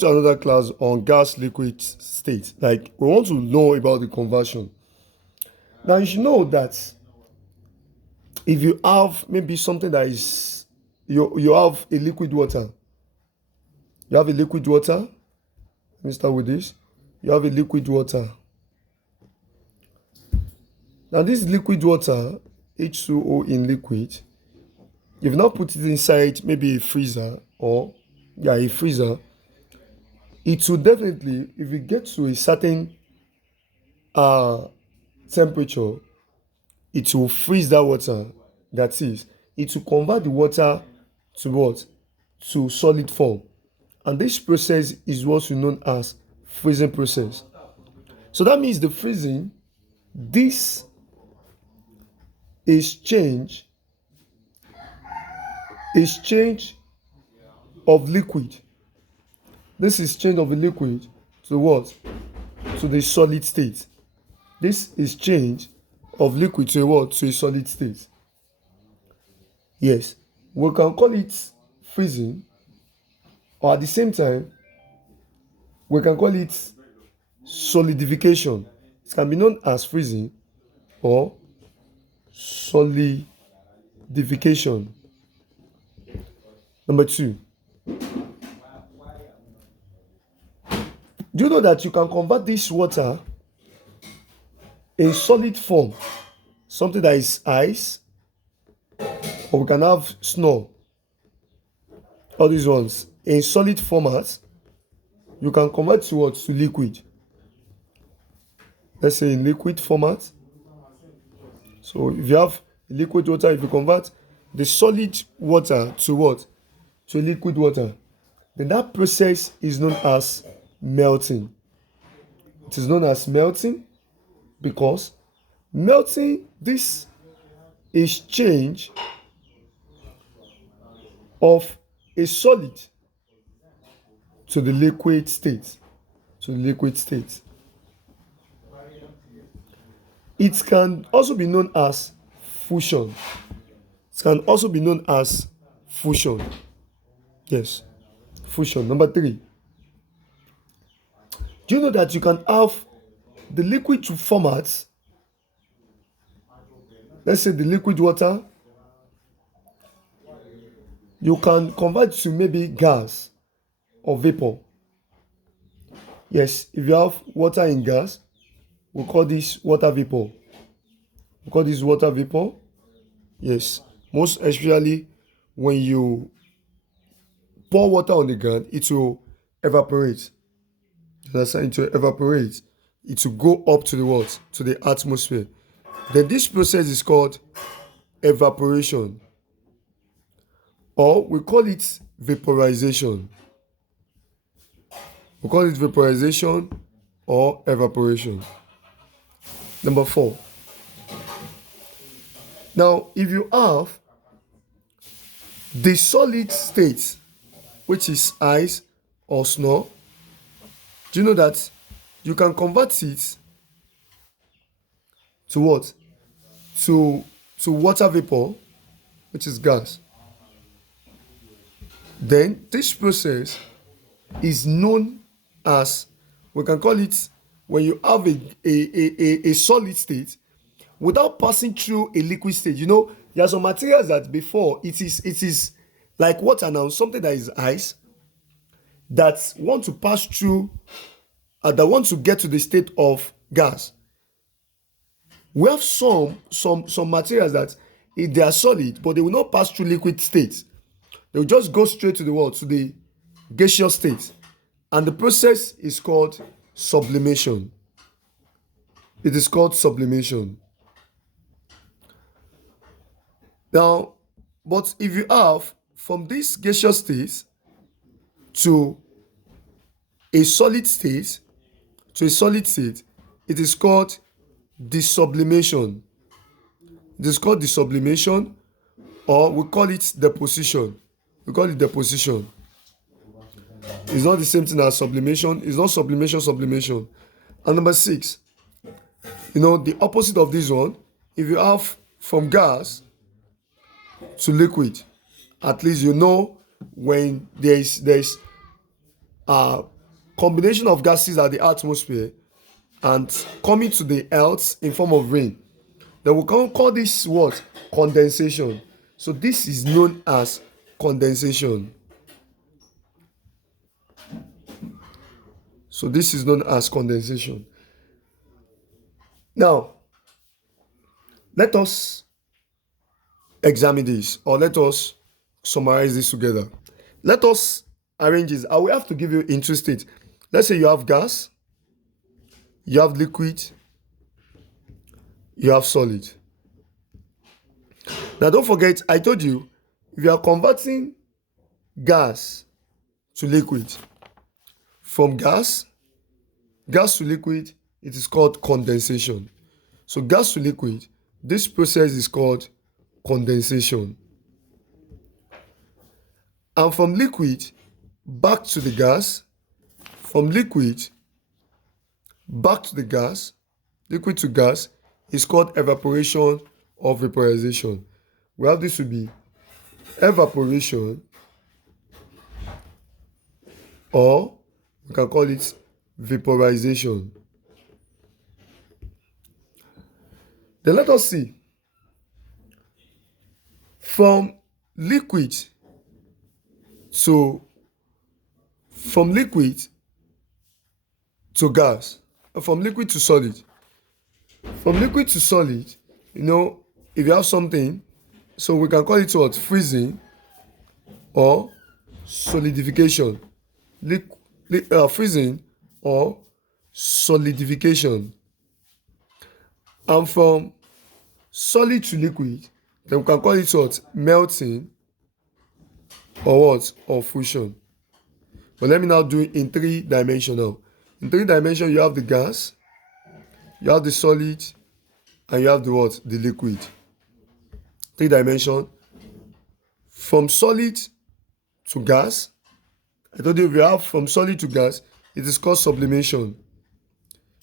to another class on gas liquid state. Like, we want to know about the conversion. Now you should know that if you have maybe something that is, you have a liquid water. You have a liquid water. Let me start with this. You have a liquid water. Now this liquid water, H2O in liquid, you've now put it inside maybe a freezer or a freezer. It will definitely, if you get to a certain temperature, it will freeze that water. That is, it will convert the water to what? To solid form. And this process is what's known as freezing process. So that means the freezing, this is change of liquid. This is change of the liquid to what? To the solid state. This is change of liquid to a what? To a solid state. Yes, we can call it freezing, or at the same time, we can call it solidification. It can be known as freezing or solidification. Number 2. Do you know that you can convert this water in solid form, something that is ice, or we can have snow, all these ones in solid format, you can convert to what? To liquid. Let's say in liquid format. So if you have liquid water, if you convert the solid water to what? To liquid water, then that process is known as melting. It is known as melting because melting, this is change of a solid to the liquid state. It can also be known as fusion. Yes, fusion. Number 3. Do you know that you can have the liquid to format? Let's say the liquid water, you can convert to maybe gas or vapor. Yes, if you have water in gas, we call this water vapor. Yes, most especially when you pour water on the ground, it will evaporate. You understand? It will evaporate. It will go up to the what? To the atmosphere. Then this process is called evaporation, or we call it vaporization. Or evaporation. Number 4. Now, if you have the solid state, which is ice or snow, do you know that you can convert it to what? To water vapor, which is gas. Then this process is known as, we can call it, when you have a solid state without passing through a liquid state. You know, there are some materials that before it is like water now, something that is ice, that want to pass through, that want to get to the state of gas. We have some materials that they are solid, but they will not pass through liquid state. They will just go straight to the world, to the gaseous state. And the process is called sublimation. It is called sublimation. Now, but if you have from this gaseous state to a solid state, it is called sublimation. It is called sublimation, or we call it deposition. It's not the same thing as sublimation. It's not sublimation. And number 6, the opposite of this one, if you have from gas to liquid, at least when there is uh, combination of gases at the atmosphere and coming to the earth in form of rain. Then we can call this what? Condensation. So this is known as condensation. So this is known as condensation. Now, let us examine this, or let us summarize this together. Let us arrange this. I will have to give you in two states. Let's say you have gas, you have liquid, you have solid. Now don't forget, I told you, if you are converting gas to liquid, from gas to liquid, it is called condensation. So gas to liquid, this process is called condensation. And from liquid back to the gas, from liquid back to the gas, liquid to gas, is called evaporation or vaporization. Well, this will be evaporation, or we can call it vaporization. Then let us see. From liquid to gas, from liquid to solid. From liquid to solid, if you have something, so we can call it what? Freezing or solidification. Freezing or solidification. And from solid to liquid, then we can call it what? Melting or what? Or fusion. But let me now do it in 3-dimensional. In 3 dimensions, you have the gas, you have the solid, and you have the what? The liquid. 3 dimension. From solid to gas, I told you if you have from solid to gas, it is called sublimation.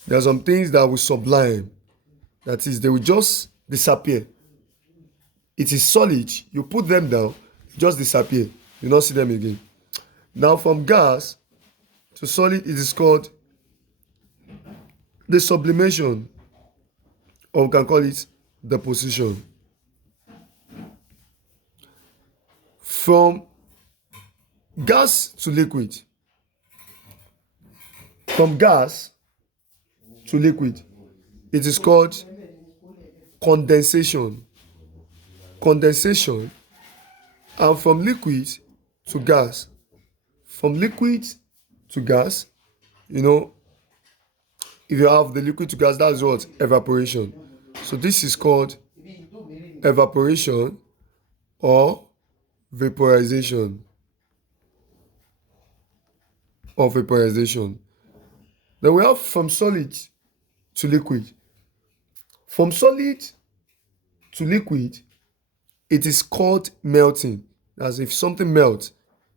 There are some things that will sublime. That is, they will just disappear. It is solid, you put them down, just disappear. You not see them again. Now from gas to solid, it is called the sublimation, or we can call it deposition. From gas to liquid, it is called condensation. And from liquid to gas, if you have the liquid to gas, that is what? Evaporation. So this is called evaporation or vaporization. Then we have from solid to liquid. From solid to liquid, it is called melting. As if something melts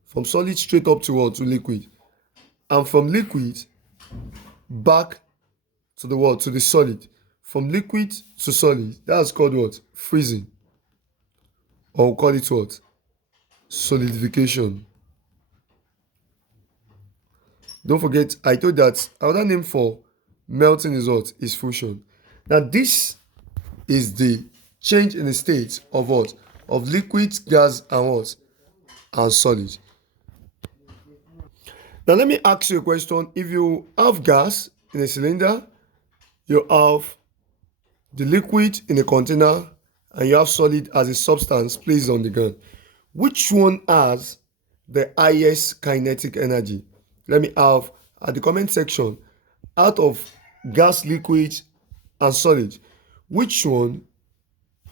from solid straight up to what? To liquid. And from liquid back to the what? To the solid. From liquid to solid, that's called what? Freezing. Or we'll call it what? Solidification. Don't forget, I told that another name for melting is what? Is fusion. Now this is the change in the state of what? Of liquid, gas, and what? And solid. Now let me ask you a question. If you have gas in a cylinder, you have the liquid in a container, and you have solid as a substance placed on the ground, which one has the highest kinetic energy? Let me have at the comment section, out of gas, liquid, and solid, which one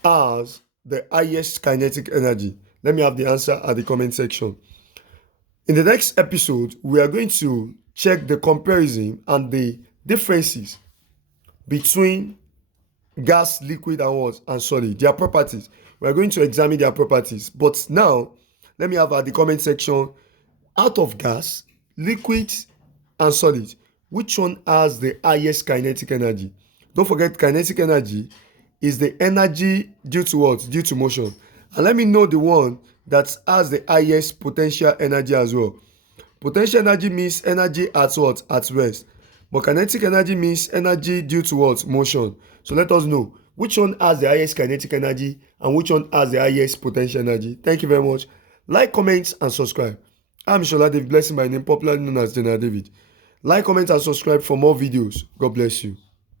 has the highest kinetic energy? Let me have the answer at the comment section. In the next episode, we are going to check the comparison and the differences between gas, liquid, and what? And solid. Their properties. We are going to examine their properties. But now, let me have at the comment section, out of gas, liquid, and solid, which one has the highest kinetic energy? Don't forget, kinetic energy is the energy due to what? Due to motion. And let me know the one that has the highest potential energy as well. Potential energy means energy at what? At rest. But kinetic energy means energy due to what? Motion. So let us know which one has the highest kinetic energy and which one has the highest potential energy. Thank you very much. Like, comment, and subscribe. I'm Shola David, blessing by name, popularly known as General David. Like, comment, and subscribe for more videos. God bless you.